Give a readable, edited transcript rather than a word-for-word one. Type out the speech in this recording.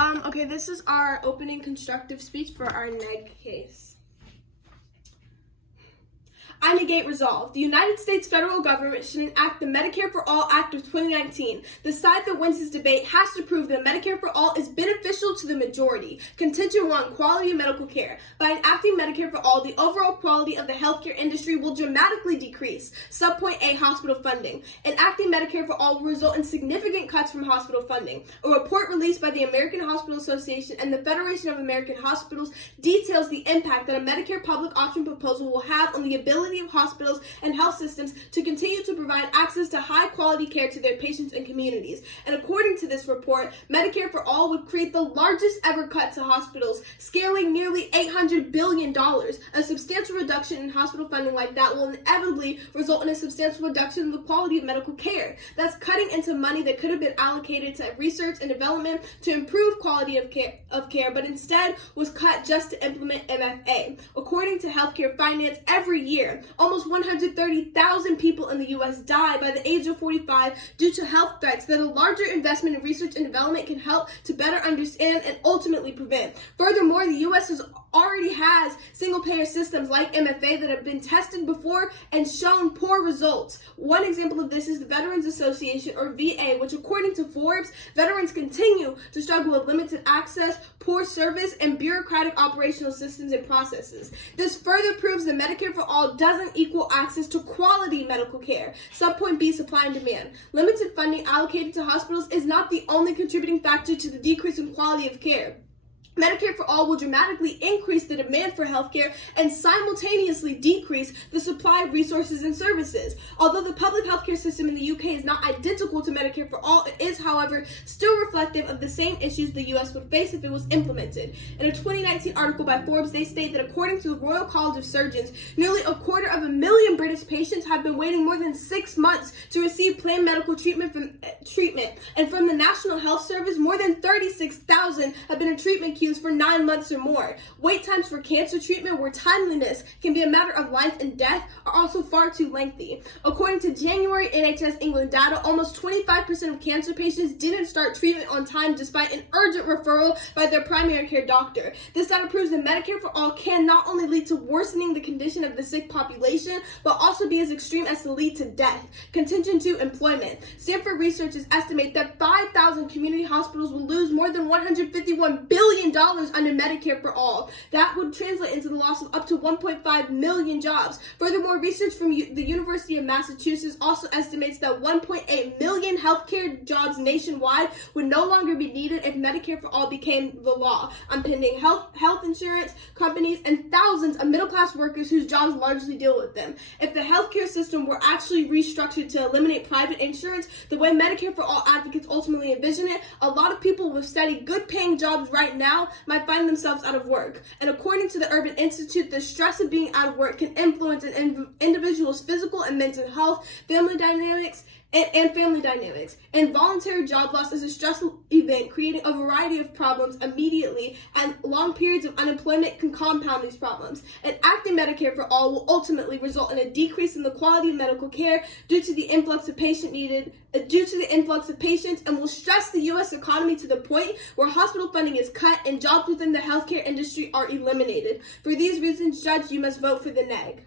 Okay, this is our opening constructive speech for our neg case. I negate resolve. The United States federal government should enact the Medicare for All Act of 2019. The side that wins this debate has to prove that Medicare for All is beneficial to the majority. Contingent 1, quality of medical care. By enacting Medicare for All, the overall quality of the healthcare industry will dramatically decrease. Subpoint A, hospital funding. Enacting Medicare for All will result in significant cuts from hospital funding. A report released by the American Hospital Association and the Federation of American Hospitals details the impact that a Medicare public option proposal will have on the ability of hospitals and health systems to continue to provide access to high quality care to their patients and communities. And according to this report, Medicare for All would create the largest ever cut to hospitals, scaling nearly $800 billion. A substantial reduction in hospital funding like that will inevitably result in a substantial reduction in the quality of medical care. That's cutting into money that could have been allocated to research and development to improve quality of care, but instead was cut just to implement MFA. According to Healthcare Finance, every year, almost 130,000 people in the U.S. die by the age of 45 due to health threats that a larger investment in research and development can help to better understand and ultimately prevent. Furthermore, the U.S. already has single-payer systems like MFA that have been tested before and shown poor results. One example of this is the Veterans Association, or VA, which according to Forbes, veterans continue to struggle with limited access, poor service, and bureaucratic operational systems and processes. This further proves that Medicare for All doesn't equal access to quality medical care. Subpoint B, supply and demand. Limited funding allocated to hospitals is not the only contributing factor to the decrease in quality of care. Medicare for All will dramatically increase the demand for healthcare and simultaneously decrease the supply of resources and services. Although the public healthcare system in the UK is not identical to Medicare for All, it is, however, still reflective of the same issues the US would face if it was implemented. In a 2019 article by Forbes, they state that according to the Royal College of Surgeons, nearly 250,000 British patients have been waiting more than 6 months to receive planned medical treatment. And from the National Health Service, more than 36,000 have been in treatment queues for 9 months or more. Wait times for cancer treatment, where timeliness can be a matter of life and death, are also far too lengthy. According to January NHS England data, almost 25% of cancer patients didn't start treatment on time despite an urgent referral by their primary care doctor. This data proves that Medicare for All can not only lead to worsening the condition of the sick population, but also be as extreme as to lead to death. Contingent 2, employment. Stanford researchers estimate that 5,000 community hospitals will lose more than $151 billion under Medicare for All. That would translate into the loss of up to 1.5 million jobs. Furthermore, research from the University of Massachusetts also estimates that 1.8 million healthcare jobs nationwide would no longer be needed if Medicare for All became the law, impending health insurance companies and thousands of middle-class workers whose jobs largely deal with them. If the healthcare system were actually restructured to eliminate private insurance, the way Medicare for All advocates ultimately envision it, a lot of people with steady, good-paying jobs right now might find themselves out of work. And according to the Urban Institute, the stress of being out of work can influence an individual's physical and mental health, family dynamics, and family dynamics. And voluntary job loss is a stressful event, creating a variety of problems immediately, and long periods of unemployment can compound these problems. And acting Medicare for All will ultimately result in a decrease in the quality of medical care due to the influx of patients and will stress the U.S. economy to the point where hospital funding is cut and jobs within the healthcare industry are eliminated. For these reasons, Judge, you must vote for the neg.